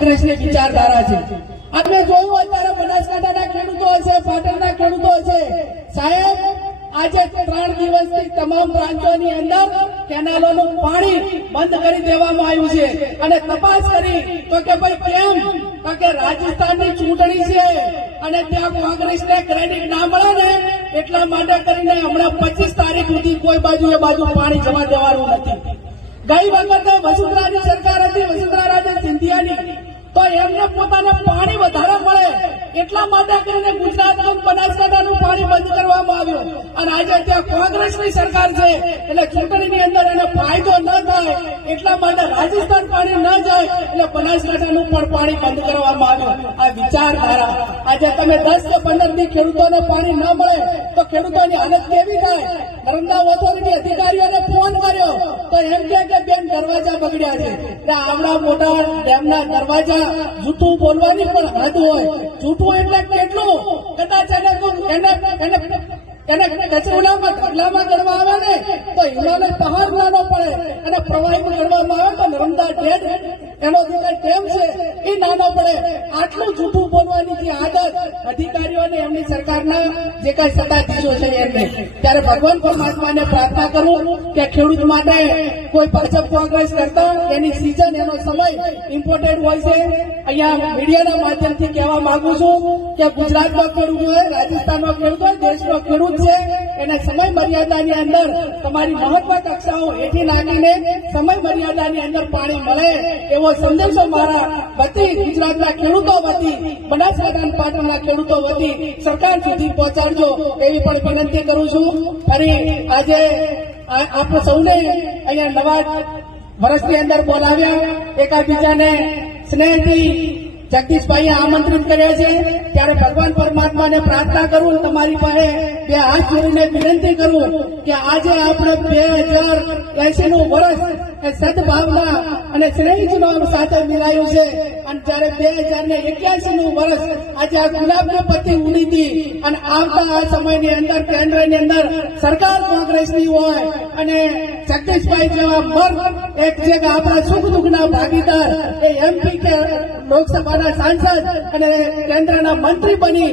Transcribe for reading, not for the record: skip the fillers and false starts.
કોંગ્રેસની વિચારધારા છે. આપણે જોયું અત્યારે બનાસકાંઠાના ખેડૂતો હશે, પાટણના ખેડૂતો હશે. સાહેબ, આજે 3 દિવસથી તમામ બ્રાન્ચોની અંદર કેનાલોનું પાણી બંધ કરી દેવામાં આવ્યું છે અને તપાસ કરી તો કે ભાઈ કેમ, તો કે રાજસ્થાનની ચૂંટણી છે અને ત્યાં કોંગ્રેસને ક્રેડિટ ના મળે ને એટલા માટે કરીને હમણાં 25 તારીખ સુધી કોઈ બાજુ એ બાજુ પાણી જવા દેવાનું નથી. ગઈ વખતે વસુંધરાની સરકાર હતી, વસુંધરા રાજે સિંધિયાની, તો એમને પોતાને પાણી વધારે મળે એટલા માટે કરીને ગુજરાતનું બનાસકાંઠાનું પાણી બંધ કરવામાં આવ્યું અને આજે ત્યાં કોંગ્રેસની સરકાર છે એટલે ચૂંટણીની અંદર એને ફાયદો ન થાય એટલા માટે રાજસ્થાન પાણી ન જાય એટલે બનાસકાંઠાનું પણ પાણી બંધ કરવામાં આવ્યું. આ વિચારધારા આજે તમે 10 કે 15 દી ખેડૂતોને પાણી ન મળે તો ખેડૂતોની હાલત કેવી થાય? નર્મદા ઓથોરિટી અધિકારીઓને ફોન કર્યો તો એમ કે બેન દરવાજા બગડ્યા છે. આવડા મોટા ડેમના દરવાજા જૂઠું બોલવાની પણ હદ હોય. જૂઠું એટલે કેટલું? કદાચ એને કચરામાં ઢગલામાં ગણવા આવે ને તો હિમાલય પહાડ નાનો પડે અને પ્રવાહીમાં ગણવામાં આવે તો નર્મદા એનો જે ડેમ છે એ નાનો પડે. આટલું જૂઠું બોલવાની જે આદત અધિકારીઓને એમની સરકારના જે કઈ સત્તાધીશો છે એમને, ત્યારે ભગવાન પરમાત્માને પ્રાર્થના કરું કે ખેડૂત માટે કોઈ ભાજપ કોંગ્રેસ કરતા એની સિઝન, એનો સમય ઇમ્પોર્ટન્ટ હોય છે. અહીંયા મીડિયાના માધ્યમથી કહેવા માંગુ છું કે ગુજરાતનો ખેડૂત હોય, રાજસ્થાનનો ખેડૂત હોય, દેશનો ખેડૂત છે, એને સમય મર્યાદાની અંદર તમારી મહત્વાકાંક્ષાઓ હેઠી નાખીને સમય મર્યાદાની અંદર પાણી મળે એવો સંદેશો મારા વતી, ગુજરાતના ખેડૂતો વતી, બનાસકાંઠા પાટણના ખેડૂતો વતી સરકાર સુધી પહોંચાડજો એવી પણ વિનંતી કરું છું. ફરી આજે આપણે સૌને અહીંયા નવા વર્ષની અંદર બોલાવ્યા, એકાબીજાને સ્નેહથી જગદીશભાઈએ આમંત્રિત કર્યા છે. ત્યારે ભગવાન પરમાત્માને પ્રાર્થના કરું, તમારી પાસે 2 હાથ જોડીને વિનંતી કરું કે આજે આપણે 2080 નું વર્ષ એ સદભાવના અને સ્નેહનો સાથે મિલાયું છે અને જ્યારે 2081 નું વર્ષ આજે આ ગુલાબની પત્તી ઉડી હતી અને આવતા આ સમયની અંદર કેન્દ્રની અંદર સરકાર કોંગ્રેસની હોય અને જગદીશભાઈ જેવા મર્દ એક છે કે આપણા સુખ દુઃખના ભાગીદાર એ MP કે લોકસભાના સાંસદ અને કેન્દ્રના મંત્રી બની